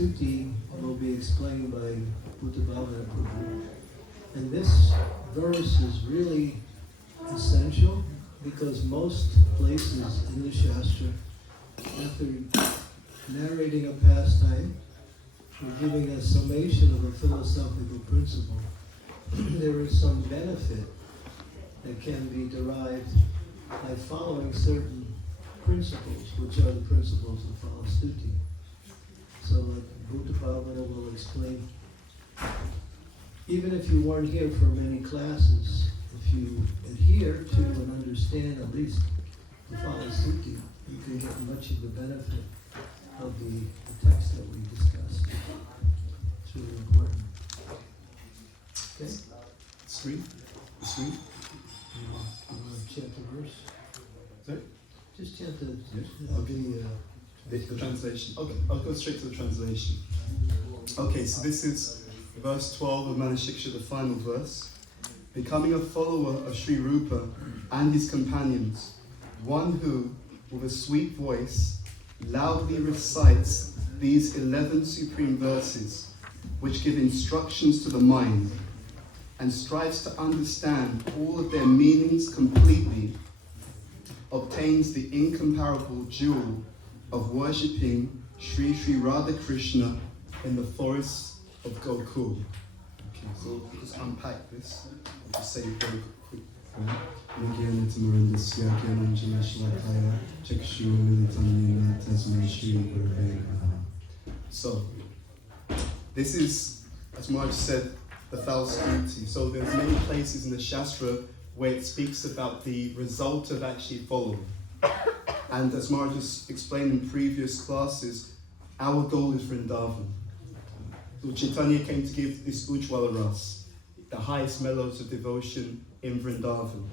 Stuti will be explained by Bhuttabhavana Prabhu. And this verse is really essential because most places in the Shastra, after narrating a pastime or giving a summation of a philosophical principle, there is some benefit that can be derived by following certain principles, which are the principles of Falastuti. So Bhuttabhavana will explain. Even if you weren't here for many classes, if you adhere to and understand at least the Falastuti, you can get much of the benefit of the text that we discussed. It's really important. Okay? Sweet. You want to chant the verse? Sorry? Just chant the The translation. Okay, I'll go straight to the translation. Okay, so this is verse 12 of Manah, the final verse. Becoming a follower of Sri Rupa and his companions, one who, with a sweet voice, loudly recites these 11 supreme verses, which give instructions to the mind, and strives to understand all of their meanings completely, obtains the incomparable jewel of worshipping Sri Sri Radha Krishna in the forests of Gokul. Okay, so we'll just unpack this. I'll just say it very quickly. So, this is, as Marge said, the Falastuti. So there's many places in the Shastra where it speaks about the result of actually following. And as Marge has explained in previous classes, our goal is Vrindavan. So Chaitanya came to give this Ujjwala Ras, the highest mellows of devotion in Vrindavan.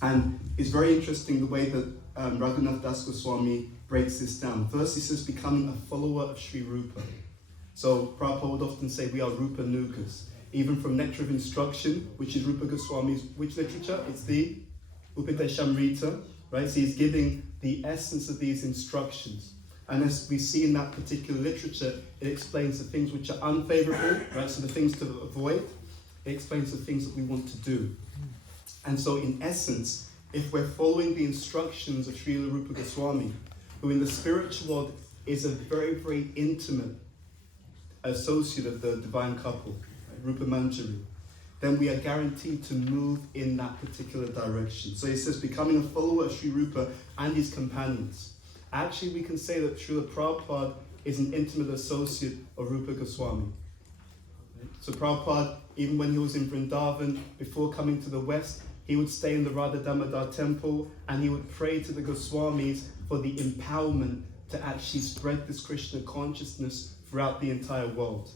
And it's very interesting the way that Raghunath Das Goswami breaks this down. First he says becoming a follower of Sri Rupa. So Prabhupada would often say we are Rupa Nugas. Even from Nectar of Instruction, which is Rupa Goswami's, which literature? It's the Upateshamrita, right? So he's giving the essence of these instructions. And as we see in that particular literature, it explains the things which are unfavorable, right? So the things to avoid. It explains the things that we want to do. And so in essence, if we're following the instructions of Srila Rupa Goswami, who in the spiritual world is a very, very intimate associate of the divine couple, Rupa Manjari, then we are guaranteed to move in that particular direction. So he says, becoming a follower of Sri Rupa and his companions. Actually, we can say that Srila Prabhupada is an intimate associate of Rupa Goswami. So Prabhupada, even when he was in Vrindavan, before coming to the West, he would stay in the Radha Damodar temple and he would pray to the Goswamis for the empowerment to actually spread this Krishna consciousness throughout the entire world.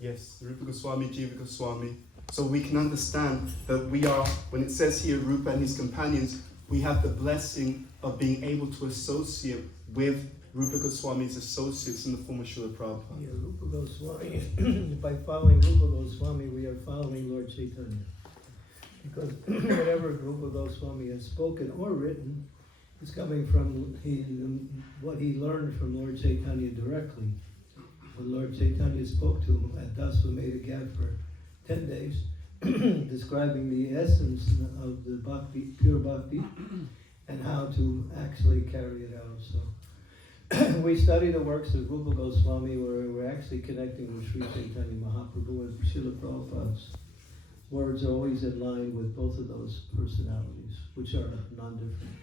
Yes, Rupa Goswami, Jiva Goswami. So we can understand that we are, when it says here Rupa and his companions, we have the blessing of being able to associate with Rupa Goswami's associates in the form of Srila Prabhupada. Yeah, Rupa Goswami, by following Rupa Goswami, we are following Lord Chaitanya. Because whatever Rupa Goswami has spoken or written is coming from what he learned from Lord Chaitanya directly. When Lord Chaitanya spoke to him at Dasvamedha Ghat for 10 days, describing the essence of the bhakti, pure bhakti, and how to actually carry it out. So we study the works of Rupa Goswami where we're actually connecting with Sri Chaitanya Mahaprabhu, and Srila Prabhupada's words are always in line with both of those personalities, which are non-different.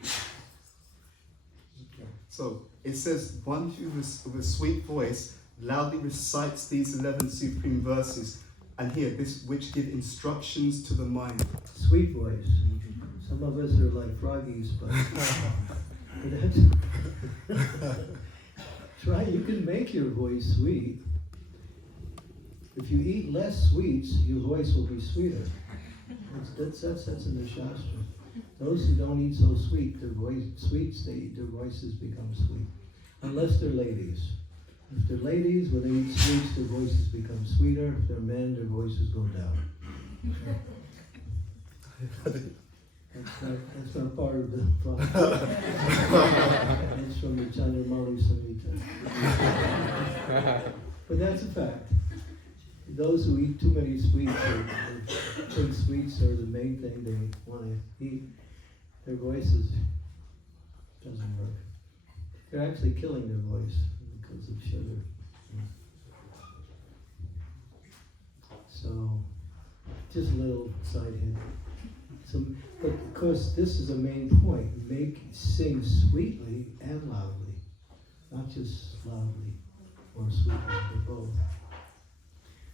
So it says, one who with a sweet voice loudly recites these 11 supreme verses, and here, this which give instructions to the mind. Sweet voice. Some of us are like froggies, but try. You can make your voice sweet. If you eat less sweets, your voice will be sweeter. That's in the Shastra. Those who don't eat so sweet, their voices become sweet. Unless they're ladies. If they're ladies, when they eat sweets, their voices become sweeter. If they're men, their voices go down. That's not part of the problem. It's from the Candramauli Swami. But that's a fact. Those who eat too many sweets or think sweets are the main thing they want to eat, their voices doesn't work. They're actually killing their voice because of sugar. So, just a little side hint. So, but of course, this is a main point. Sing sweetly and loudly, not just loudly or sweetly, but both.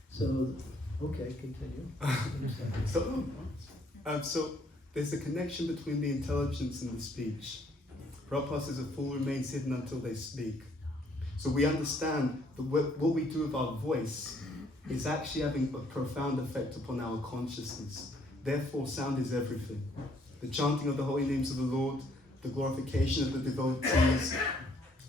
So, okay, continue. So there's a connection between the intelligence and the speech. Prabhupada says a fool remains hidden until they speak. So we understand that what we do with our voice is actually having a profound effect upon our consciousness. Therefore, sound is everything. The chanting of the holy names of the Lord, the glorification of the devotees,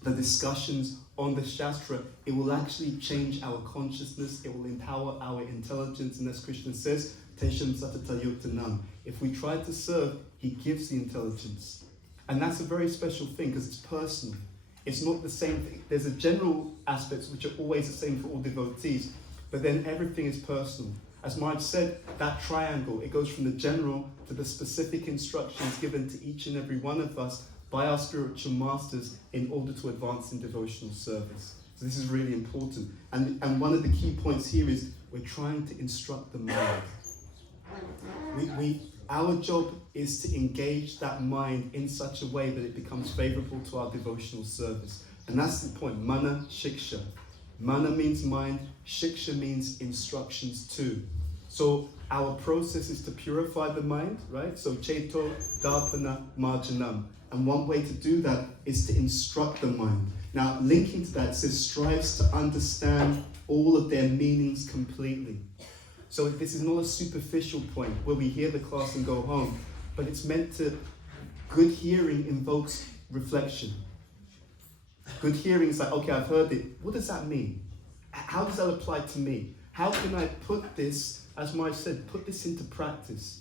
the discussions on the Shastra, it will actually change our consciousness, it will empower our intelligence, and as Krishna says, Tesham Satatayuktanam. If we try to serve, he gives the intelligence. And that's a very special thing because it's personal. It's not the same thing. There's a general aspects which are always the same for all devotees, but then everything is personal. As Maharaj said, that triangle, it goes from the general to the specific instructions given to each and every one of us by our spiritual masters in order to advance in devotional service. So this is really important. And one of the key points here is we're trying to instruct the mind. Our job is to engage that mind in such a way that it becomes favorable to our devotional service. And that's the point, Manah, Shiksha. Manah means mind, Shiksha means instructions too. So our process is to purify the mind, right? So Cheto, Darpana, Marjanam. And one way to do that is to instruct the mind. Now, linking to that, it says strives to understand all of their meanings completely. So this is not a superficial point where we hear the class and go home, but it's meant to, good hearing invokes reflection. Good hearing is like, okay, I've heard it. What does that mean? How does that apply to me? How can I put this, as Maharaj said, put this into practice?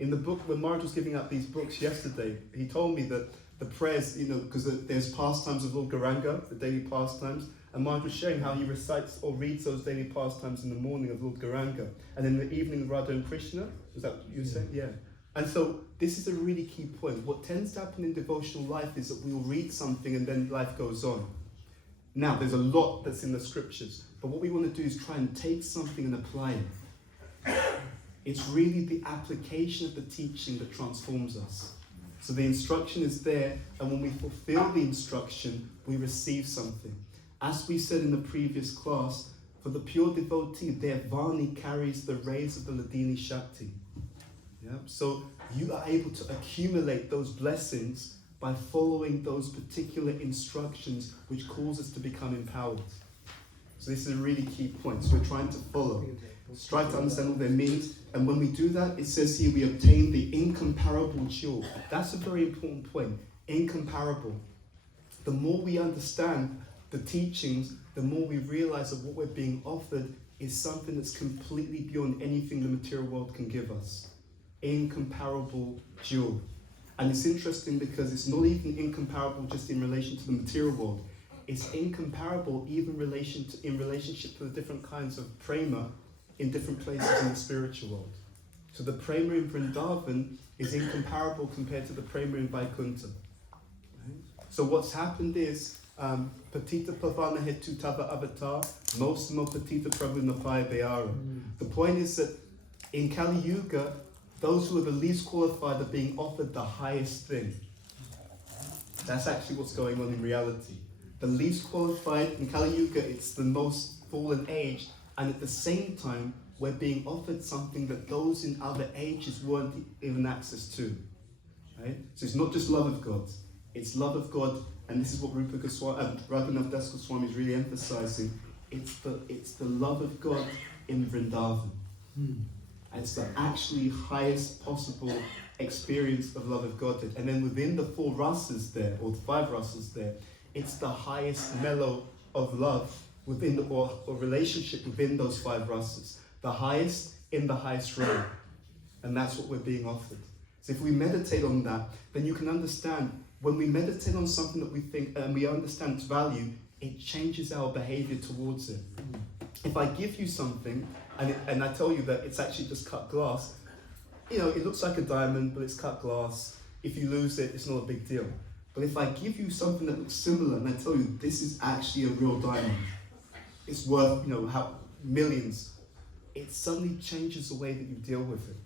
In the book, when Maharaj was giving out these books yesterday, he told me that the prayers, because there's pastimes of Lord Gauranga, the daily pastimes, and Maharaj was sharing how he recites or reads those daily pastimes in the morning of Lord Gauranga, and in the evening Radha and Krishna. Was that what you were saying? Yeah. And so this is a really key point. What tends to happen in devotional life is that we'll read something and then life goes on. Now, there's a lot that's in the scriptures, but what we want to do is try and take something and apply it. It's really the application of the teaching that transforms us. So the instruction is there, and when we fulfill the instruction, we receive something. As we said in the previous class, for the pure devotee, their Vani carries the rays of the Ladini Shakti. Yeah? So you are able to accumulate those blessings by following those particular instructions which cause us to become empowered. So this is a really key point. So we're trying to follow. Strive to understand all their meanings. And when we do that, it says here we obtain the incomparable jewel. That's a very important point. Incomparable. The more we understand the teachings, the more we realize that what we're being offered is something that's completely beyond anything the material world can give us. Incomparable jewel. And it's interesting because it's not even incomparable just in relation to the material world. It's incomparable even in relationship to the different kinds of prema in different places in the spiritual world. So the prema in Vrindavan is incomparable compared to the prema in Vaikuntha. Right? So what's happened is Patita Pavana Hetu Tava Avatar, Mosamo Patita Prabhu Napaya Beara. The point is that in Kali Yuga, those who are the least qualified are being offered the highest thing. That's actually what's going on in reality. The least qualified in Kali Yuga, it's the most fallen age, and at the same time, we're being offered something that those in other ages weren't even access to. Right? So it's not just love of God, it's love of God, and this is what Raghunath Das Goswami is really emphasizing. It's the love of God in Vrindavan. It's the actually highest possible experience of love of God. And then within the 4 rasas there, or the 5 rasas there, it's the highest mellow of love within or relationship within those 5 rasas. The highest in the highest realm. And that's what we're being offered. So if we meditate on that, then you can understand when we meditate on something that we think and we understand its value, it changes our behavior towards it. If I give you something and I tell you that it's actually just cut glass, you know, it looks like a diamond, but it's cut glass. If you lose it, it's not a big deal. But if I give you something that looks similar and I tell you this is actually a real diamond, it's worth, you know, how millions, it suddenly changes the way that you deal with it.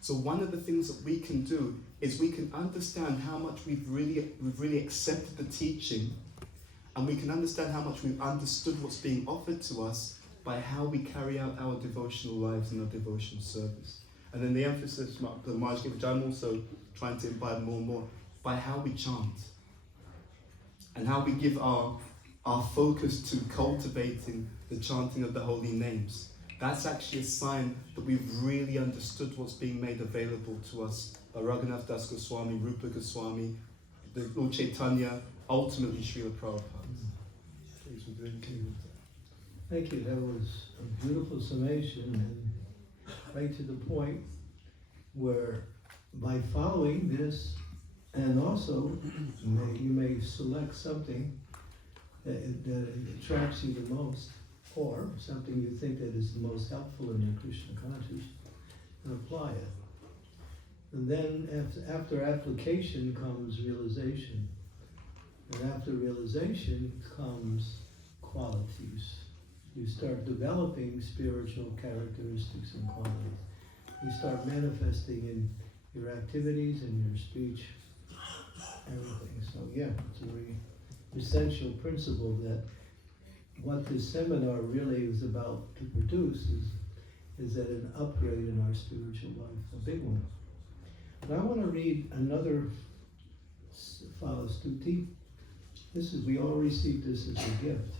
So one of the things that we can do is we can understand how much we've really accepted the teaching, and we can understand how much we've understood what's being offered to us by how we carry out our devotional lives and our devotional service. And then the emphasis that Marge gave, which I'm also trying to imbibe more and more, by how we chant and how we give our focus to cultivating the chanting of the holy names. That's actually a sign that we've really understood what's being made available to us by Raghunath Das Goswami, Rupa Goswami, the Lord Chaitanya, ultimately Srila Prabhupada. Thank you. That was a beautiful summation and right to the point where by following this, and also you may select something that attracts you the most, or something you think that is the most helpful in your Krishna consciousness, and apply it. And then after application comes realization. And after realization comes qualities. You start developing spiritual characteristics and qualities. You start manifesting in your activities and your speech, everything. So yeah, it's a very essential principle that what this seminar really is about to produce is that an upgrade in our spiritual life, a big one. But I want to read another Falastuti. We all received this as a gift.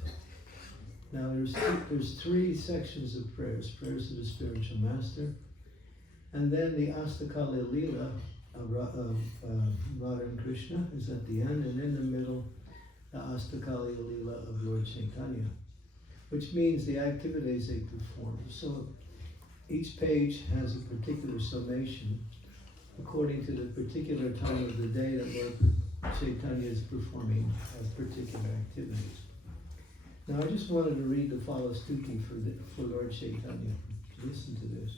Now there's three sections of prayers to the spiritual master, and then the Astakali Leela of Radha and Krishna is at the end, and in the middle, the Astakali Leela of Lord Chaitanya, which means the activities they perform. So each page has a particular summation according to the particular time of the day that Lord Chaitanya is performing particular activities. Now I just wanted to read the Falastuti for Lord Chaitanya. Listen to this.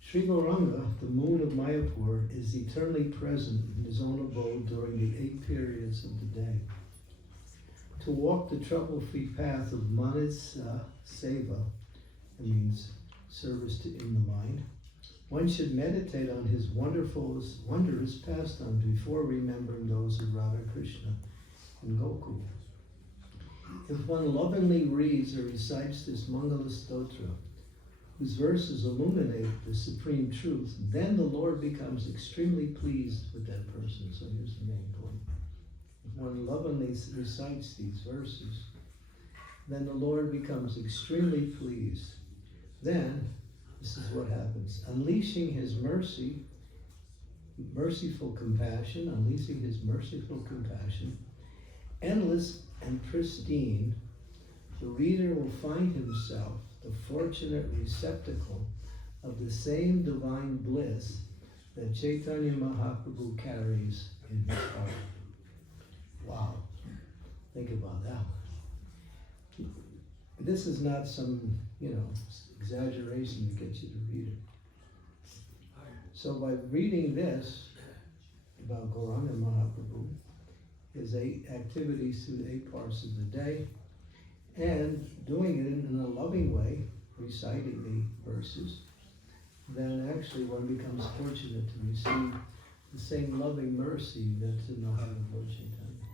Sri Gauranga, the moon of Mayapur, is eternally present in his own abode during the 8 periods of the day. To walk the trouble-free path of Manasa Seva, it means service in the mind, one should meditate on his wondrous pastimes before remembering those of Radha Krishna in Gokul. If one lovingly reads or recites this Mangala Stotra, whose verses illuminate the supreme truth, then the Lord becomes extremely pleased with that person. So here's the main point. If one lovingly recites these verses, then the Lord becomes extremely pleased. Then, this is what happens. Unleashing his merciful compassion, endless and pristine, the reader will find himself the fortunate receptacle of the same divine bliss that Chaitanya Mahaprabhu carries in his heart. Wow. Think about that. This is not some, exaggeration to get you to read it. So by reading this about Gauranga Mahaprabhu, his 8 activities through the 8 parts of the day, and doing it in a loving way, reciting the verses, then actually one becomes fortunate to receive the same loving mercy that's in the heart of Lord Chaitanya.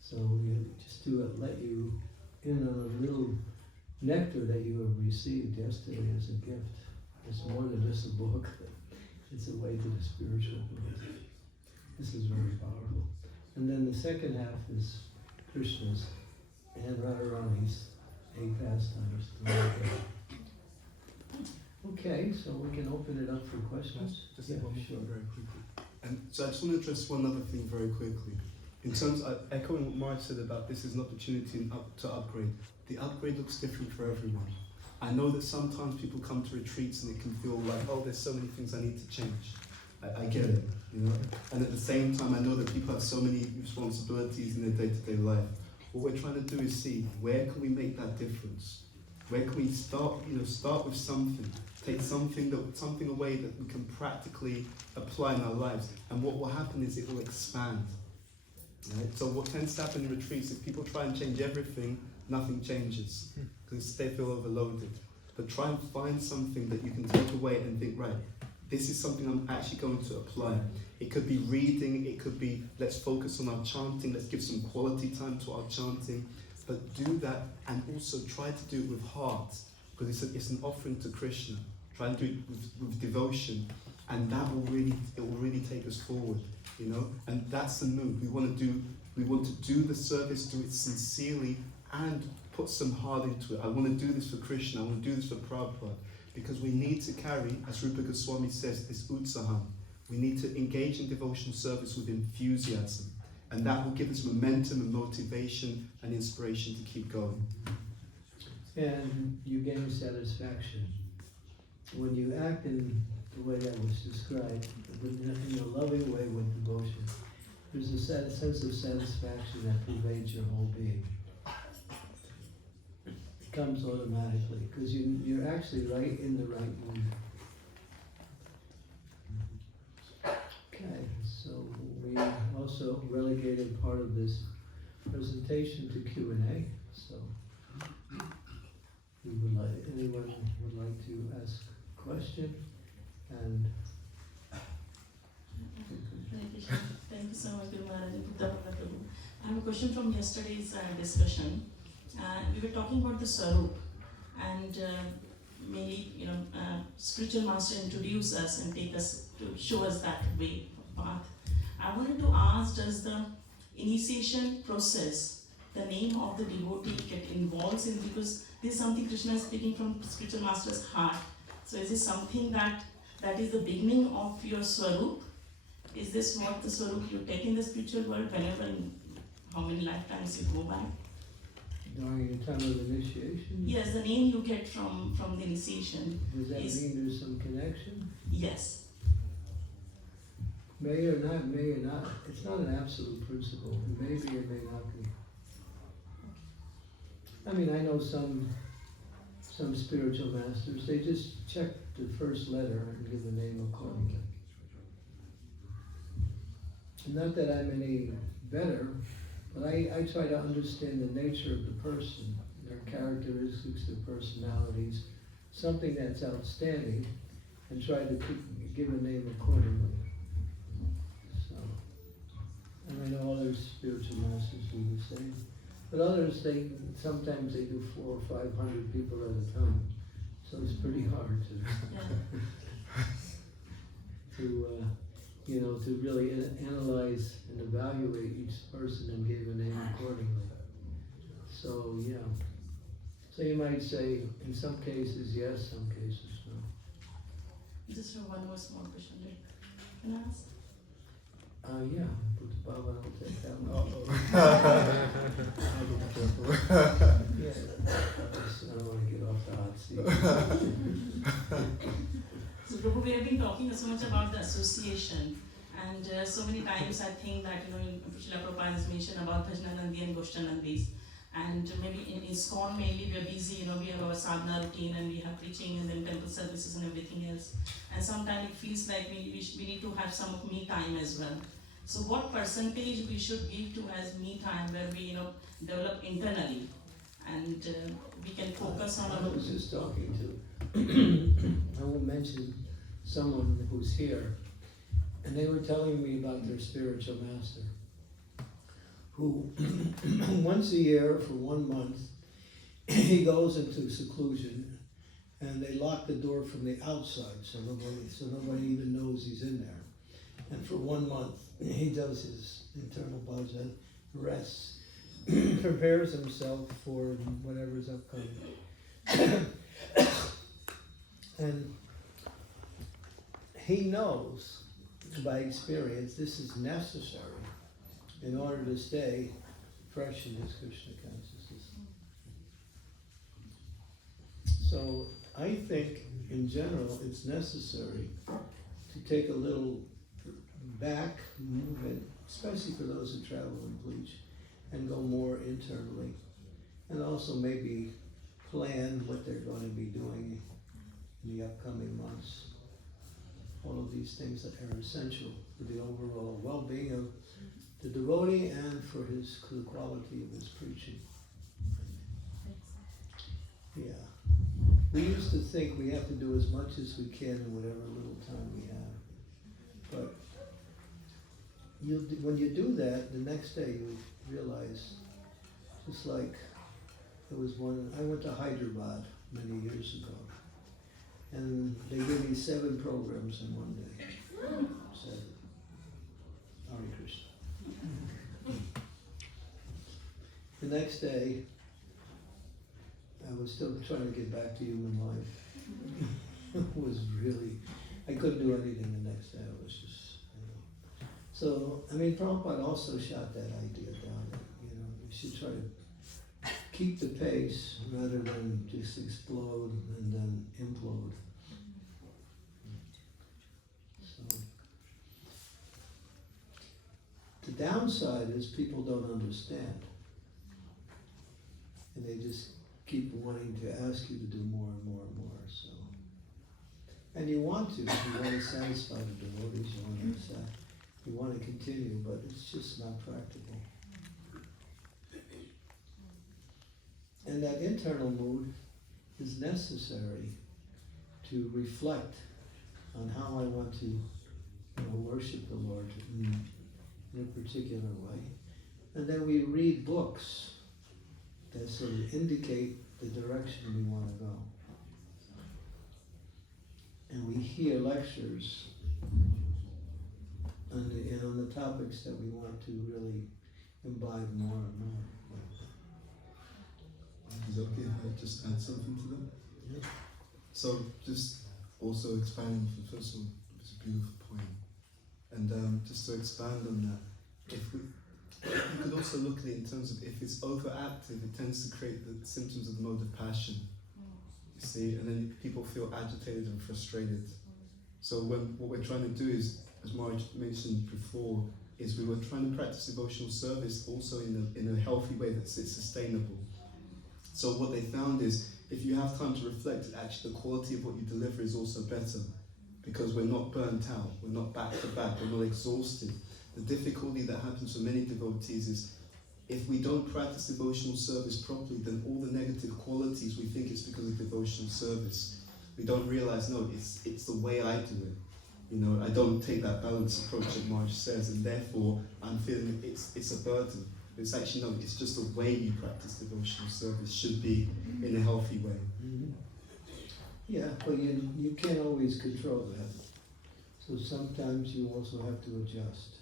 So just to let you in on a little nectar that you have received yesterday as a gift. It's more than just a book. It's a way to the spiritual world. This is very powerful. And then the second half is Krishna's and Radharani's 8 pastimes. Okay, so we can open it up for questions. Just one more thing very quickly. And so I just want to address one other thing very quickly. In terms of echoing what Marge said about this is an opportunity to upgrade. The upgrade looks different for everyone. I know that sometimes people come to retreats and it can feel like, oh, there's so many things I need to change. I get it, you know. And at the same time, I know that people have so many responsibilities in their day-to-day life. What we're trying to do is see where can we make that difference. Where can we start? You know, start with something. Take something away that we can practically apply in our lives. And what will happen is it will expand. Right? So what tends to happen in retreats, if people try and change everything, nothing changes because they feel overloaded. But try and find something that you can take away and think, right, this is something I'm actually going to apply. It could be reading, it could be let's focus on our chanting, let's give some quality time to our chanting. But do that and also try to do it with heart, because it's an offering to Krishna. Try and do it with devotion, and it will really take us forward, you know. And that's the move. We want to do the service, do it sincerely, and put some heart into it. I want to do this for Krishna. I want to do this for Prabhupada, because we need to carry, as Rupa Goswami says, this utsaham. We need to engage in devotional service with enthusiasm, and that will give us momentum and motivation and inspiration to keep going. And you gain satisfaction. When you act in the way that was described, in a loving way with devotion, there's a sense of satisfaction that pervades your whole being. It comes automatically, because you're actually right in the right mood. Okay, so we also relegated part of this presentation to Q&A, so anyone would like to ask a question? And thank you so much, Guru Maharaj. I have a question from yesterday's discussion. We were talking about the Swarup, and mainly, spiritual master introduce us and take us to show us that way, path. I wanted to ask, does the initiation process, the name of the devotee get involved in, because this is something Krishna is speaking from spiritual master's heart. So is this something that is the beginning of your Swarup? Is this what the Swarup you take in the spiritual world whenever, how many lifetimes you go back? during the time of initiation? Yes, the name you get from the initiation. Does that mean there's some connection? Yes. May or not, may or not. It's not an absolute principle. It may be or may not be. I mean, I know some spiritual masters, they just check the first letter and give the name accordingly. Not that I'm any better, but I try to understand the nature of the person, their characteristics, their personalities, something that's outstanding, and try to give a name accordingly. So, and I know other spiritual masters do the same. But others, sometimes they do 400 or 500 people at a time, so it's pretty hard to really analyze and evaluate each person and give a name accordingly. So yeah, so you might say in some cases yes, some cases no. Just one more small question, right? Can I ask? Yeah, but the Baba will take that one. Yeah, I don't want to get off the hot seat. So Prabhu, we have been talking so much about the association, and so many times I think that in Srila Prabhupada has mentioned about Bhajananandi and Goshtanandis, and maybe in ISKCON mainly we are busy, we have our sadhana routine and we have preaching and then temple services and everything else, and sometimes it feels like we need to have some of me time as well. So what percentage we should give to as me time where we develop internally and we can focus on I our... was just talking to, I will mention someone who's here, and they were telling me about their spiritual master, who once a year for 1 month, he goes into seclusion, and they lock the door from the outside, so nobody even knows he's in there. And for 1 month, he does his internal bhajan, rests, prepares himself for whatever's upcoming. And he knows by experience this is necessary in order to stay fresh in his Krishna consciousness. So I think in general it's necessary to take a little back movement, especially for those who travel and preach, and go more internally. And also maybe plan what they're going to be doing in the upcoming months. All of these things that are essential for the overall well-being of the devotee and for the quality of his preaching. Yeah. We used to think we have to do as much as we can in whatever little time we have. But when you do that, the next day you realize, just like there was I went to Hyderabad many years ago, and they gave me 7 programs in one day. Said, Hare Krishna. The next day, I was still trying to get back to human life. It was really, I couldn't do anything the next day. I was just, So, Prabhupada also shot that idea down. You should try to keep the pace rather than just explode and then implode. So, the downside is people don't understand. And they just keep wanting to ask you to do more and more and more. So, and you want to satisfy the devotees, you want to continue, but it's just not practical. And that internal mood is necessary to reflect on how I want to worship the Lord in a particular way. And then we read books that sort of indicate the direction we want to go. And we hear lectures on the topics that we want to really imbibe more and more. Is it okay if I just add something to that? Yeah. So just also expanding, first of all, it's a beautiful point. And just to expand on that, you could also look at it in terms of if it's overactive, it tends to create the symptoms of the mode of passion. You see, and then people feel agitated and frustrated. So what we're trying to do is, as Maharaj mentioned before, is we were trying to practice devotional service also in a healthy way that's sustainable. So what they found is, if you have time to reflect, actually the quality of what you deliver is also better, because we're not burnt out, we're not back to back, we're not exhausted. The difficulty that happens for many devotees is, if we don't practice devotional service properly, then all the negative qualities, we think it's because of devotional service. We don't realize, no, it's the way I do it. I don't take that balanced approach that Maharaj says, and therefore I'm feeling it's a burden. It's actually, no, it's just the way you practice devotional service should be in a healthy way. Mm-hmm. Yeah, but you can't always control that. So sometimes you also have to adjust.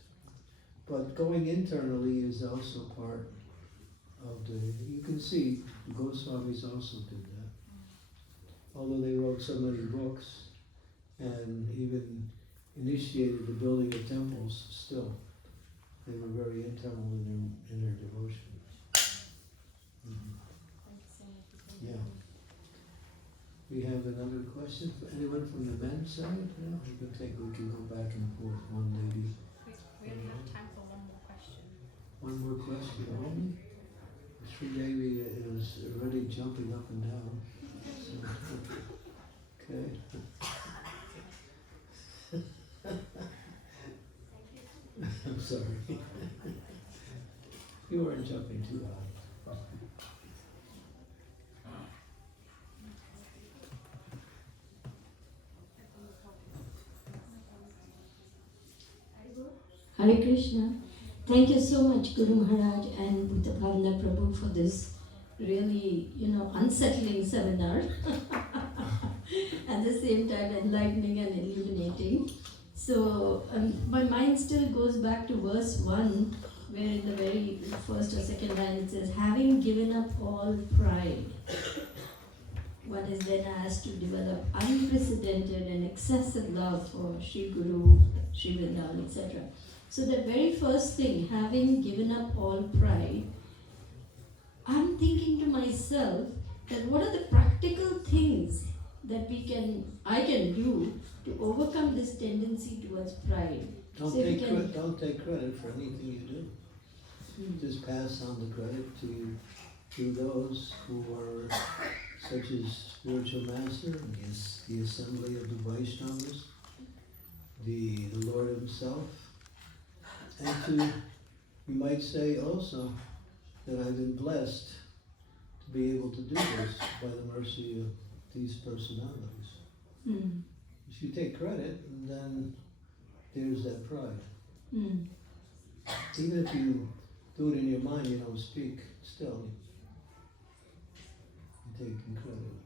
But going internally is also part of you can see the Goswamis also did that. Although they wrote so many books and even initiated the building of temples, still they were very internal in their devotion. Mm-hmm. Yeah. We have another question. Anyone from the men's side? Yeah, we can go back and forth. One lady. We only have time for one more question. One more question only? Sri Devi is already jumping up and down. So, okay. I'm sorry. You weren't jumping too high. Hare Krishna. Thank you so much, Guru Maharaj and Buddha Bhavana Prabhu, for this really, unsettling seminar. At the same time, enlightening and illuminating. So, my mind still goes back to verse 1, where in the very first or second line it says, having given up all pride, one is then asked to develop unprecedented and excessive love for Sri Guru, Sri Vrindavan, etc. So the very first thing, having given up all pride, I'm thinking to myself that what are the practical things that I can do to overcome this tendency towards pride? Don't So if you take, can- don't take credit for anything you do. Just pass on the credit to those who are such as spiritual master, the assembly of the Vaishnavas, the Lord himself, and to, you might say also that I've been blessed to be able to do this by the mercy of these personalities. Mm. If you take credit, then there's that pride. Mm. Even if you do it in your mind, you don't speak, still, you're taking credit.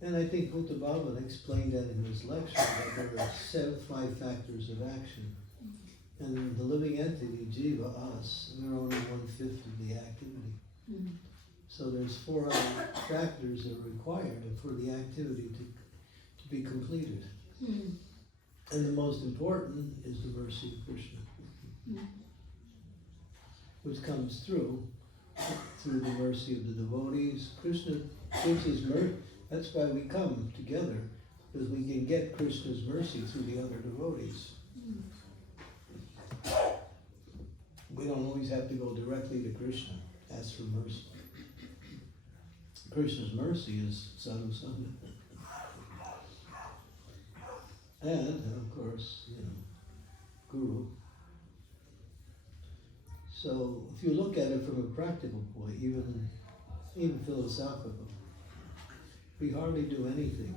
And I think Bhuta Bhavan explained that in his lecture, that there are 5 factors of action. And the living entity, Jiva, us, we're only 1/5 of the activity. Mm. So there's 4 other factors that are required for the activity to be completed. Mm. And the most important is the mercy of Krishna, which comes through the mercy of the devotees. Krishna gives his mercy. That's why we come together, because we can get Krishna's mercy through the other devotees. We don't always have to go directly to Krishna, ask for mercy. Krishna's mercy is sadhu sangha. And, of course, Guru. So, if you look at it from a practical point, even philosophical, we hardly do anything,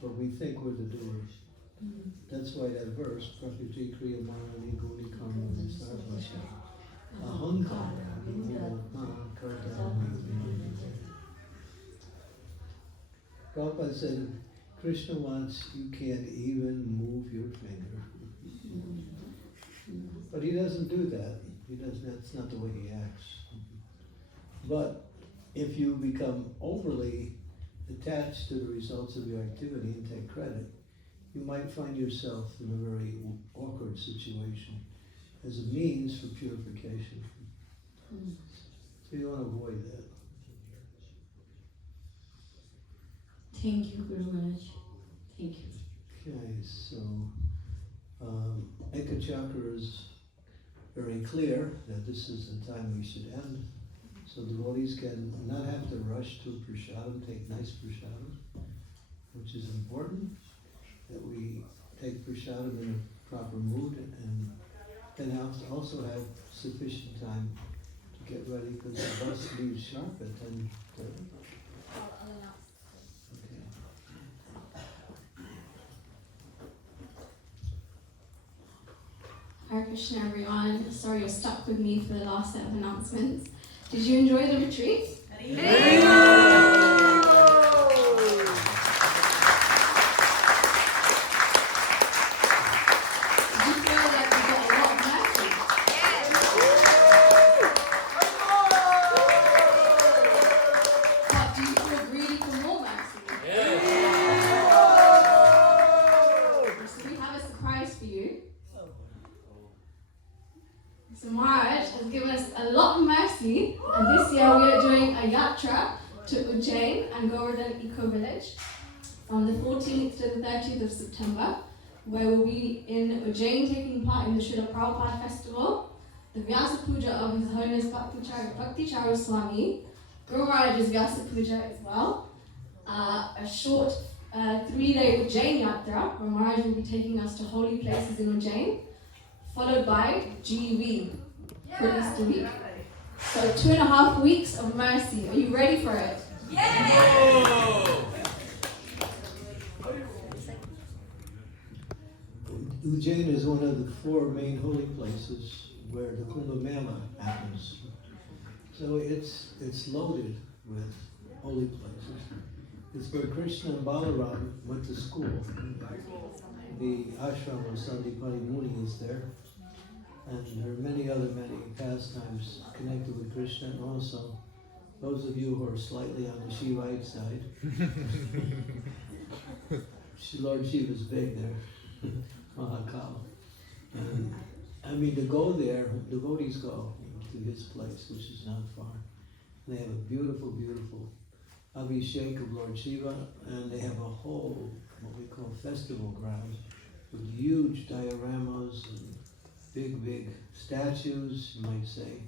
but we think we're the doers. That's why that verse, Prakriti Kriya Manani Guni Karma Nisarvasya, Ahankara, Prabhupada said, Krishna wants, you can't even move your finger. But he doesn't do that. That's not the way he acts. But if you become overly attached to the results of your activity and take credit, you might find yourself in a very awkward situation as a means for purification. So you want to avoid that. Thank you, Guru Maharaj. Thank you. Okay, so Eka Chakra is very clear that this is the time we should end. So devotees can not have to rush to prasadam, take nice prasadam, which is important, that we take prasadam in a proper mood and then also have sufficient time to get ready, because the bus leaves sharp at 10:30. Okay. Hare Krishna, everyone. Sorry you're stuck with me for the last set of announcements. Did you enjoy the retreat? Did you feel like you got a lot of mercy? But do you feel greedy for more mercy? So we have a surprise for you. So Maharaj has given us a lot of mercy, and this year we are doing a yatra to Ujjain and Govardhan Eco Village from the 14th to the 30th of September, where we'll be in Ujjain taking part in the Srila Prabhupada Festival, the Vyasa Puja of His Holiness Bhakti Charu Swami, Guru Maharaj's Vyasa Puja as well, a short 3-day Ujjain yatra where Maharaj will be taking us to holy places in Ujjain, followed by GV for Easter week. So 2.5 weeks of mercy. Are you ready for it? Ujjain is one of the 4 main holy places where the Kumbh Mela happens. So it's loaded with holy places. It's where Krishna and Balaram went to school. The ashram of Sandipani Muni is there. And there are many pastimes connected with Krishna. And also, those of you who are slightly on the Shivite side, Lord Shiva is big there, Mahakal. And to go there, devotees go to his place, which is not far. And they have a beautiful, beautiful Abhishek of Lord Shiva, and they have a whole, what we call festival ground, with huge dioramas and big statues, you might say,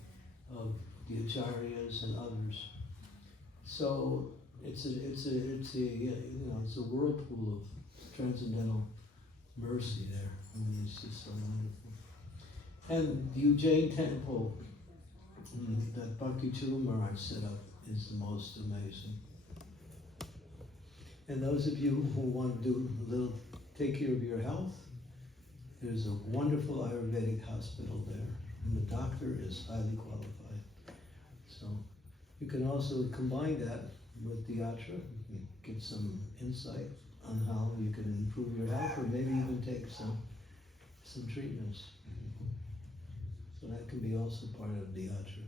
of the acharyas and others. So it's a whirlpool of transcendental mercy there. I mean, it's just so wonderful. And the Ujjain temple that Bhakti Churu Maharaj set up is the most amazing. And those of you who want to do a little, take care of your health, there's a wonderful Ayurvedic hospital there, and the doctor is highly qualified. So you can also combine that with the yatra, get some insight on how you can improve your health, or maybe even take some treatments. So that can be also part of the yatra.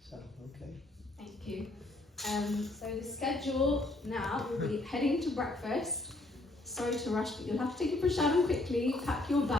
So, okay. Thank you. So the schedule now will be heading to breakfast. Sorry to rush, but you'll have to take your prasadam quickly, pack your bag.